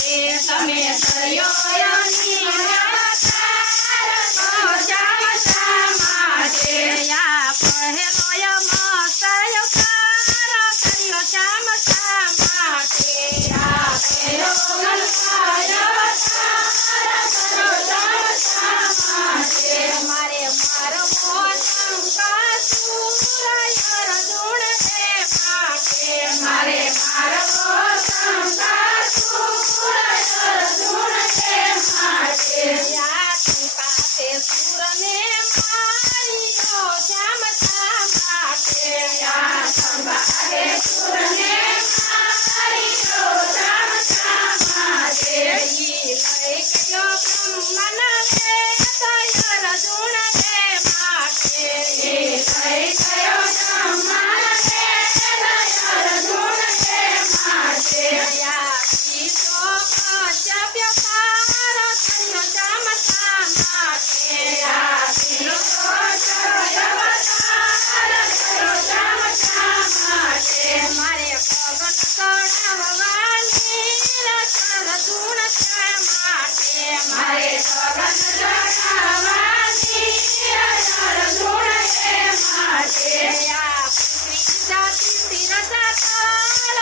માટે તમે સર્યોની શ્યામ શા માટે યા પહેલો મસયો કાર કર્યો શ્યામ શા માટે યા પહેલો મસયો મારે મારો શંકાસુર અર્જુન ને માટે મારે મારો શંકાસુર અર્જુન ને માટે યા શંકાતે સુરને માર્યો શ્યામ શા માટે યા શંકાતે સુરને માર્યો શ્યામ શા માટે ઈ લઈ ગયો બ્રહ્મના અર્જુન ને માટે લઈ ગયો બ્રહ્મના અર્જુન ને માટે યા પીછો કશ્યપ કાર કર્યો શ્યામ શા માટે યા પીછો કશ્યપ કાર કર્યો શ્યામ શા માટે મારે પગન ચડાવવાની અર્જુન શા માટે મારે પગન ચડાવવાની અર્જુન ને માટે યા પૃથ્વી જાતિ તિરસા કાળ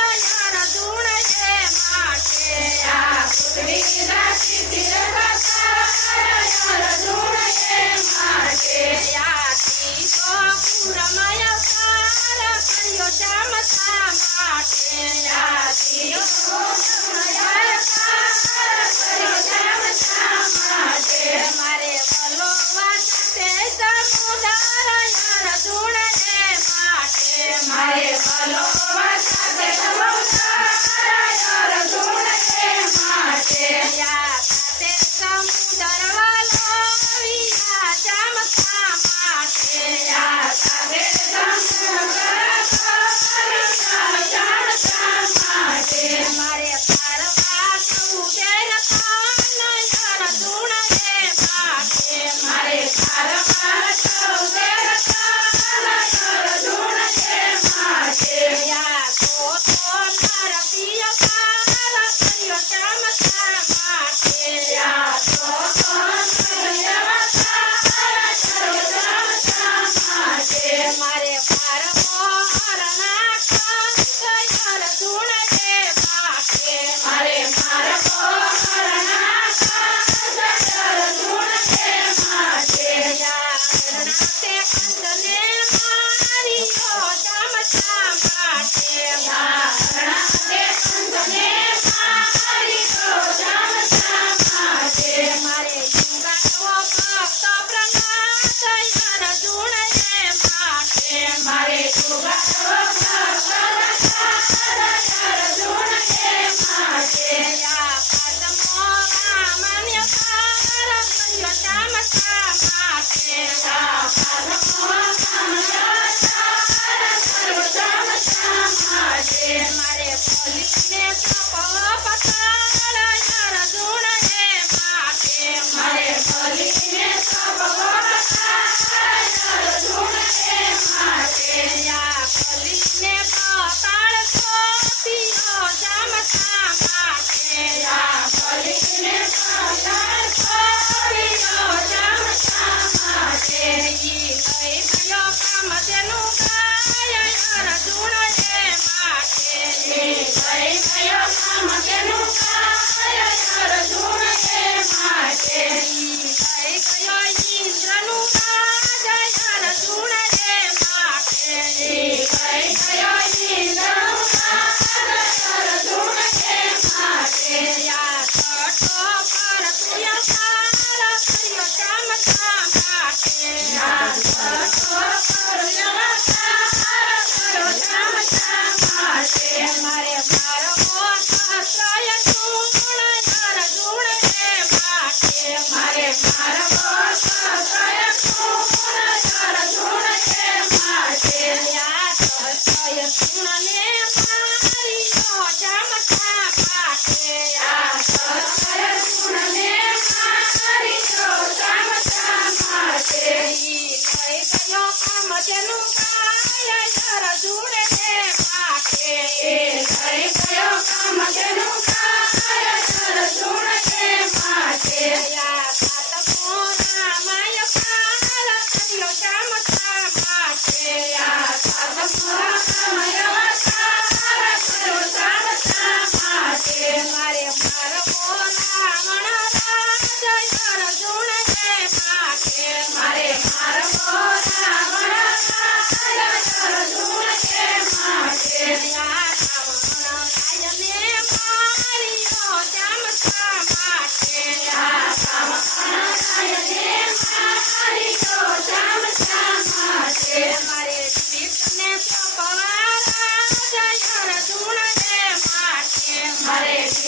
અર્જુન ને માટે યા પૃથ્વી જાતિ તિરસા કાળ અર્જુન ને માટે યા તીસો પુરમય કાળ કર્યો શ્યામ શા માટે યા તીસો પુરમય કાળ કર્યો શ્યામ શા માટે મારે વલો વાતે સમુદાર અર્જુન ને માટે મારે વલો વાતે સમુદાર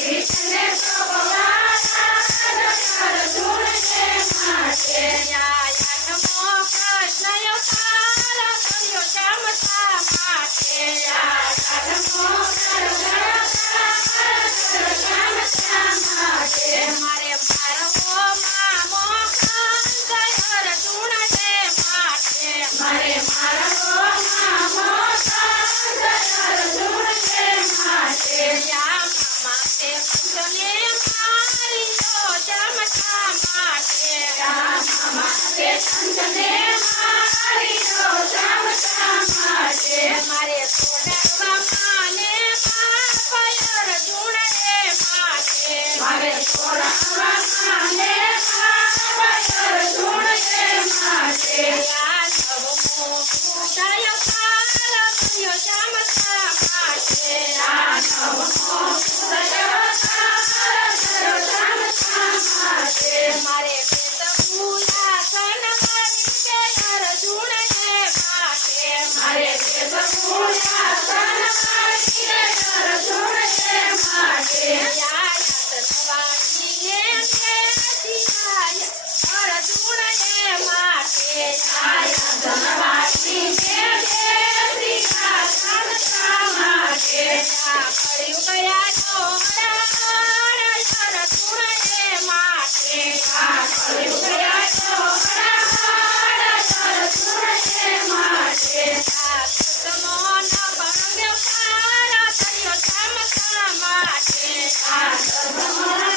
કૃષ્ણને સોંપવાના અર્જુન છે માટે આઠમો કૃષ્ણ અવતાર કર્યો જમતા માટે આઠમો કૃષ્ણ અવતાર કર્યો જમતા માટે મારે મારવો મામો કંદ અર્જુન છે માટે મારે મારવો મામો કંદ અર્જુન છે માટે મામા તે કંદને માર્યો જમતા માટે મામા તે કંદને માર્યો જમતા માટે મારે સોડવા માને બાપ અર્જુન રે માટે મારે સોડવા માને બાપ અર્જુન રે માટે આ નવમો ઉદય કાળ કર્યો જમતા માટે આ નવમો ઉદય કાળ કર્યો જમતા માટે મારે વેદપુરા સનવરી છે અર્જુન રે માટે મારે વેદપુરા સનવરી છે અર્જુન રે માટે સનવાણીને બેસિયાય અર્જુન રે માટે સનવાણીને બેસિયા જમતા માટે પડ્યું ગયા ડોળા અર્જુન રે માટે પડ્યું ગયા ડોળા અર્જુન રે માટે સતમોન પરમ્યો પાર કર્યો જમતા માટે સતમોન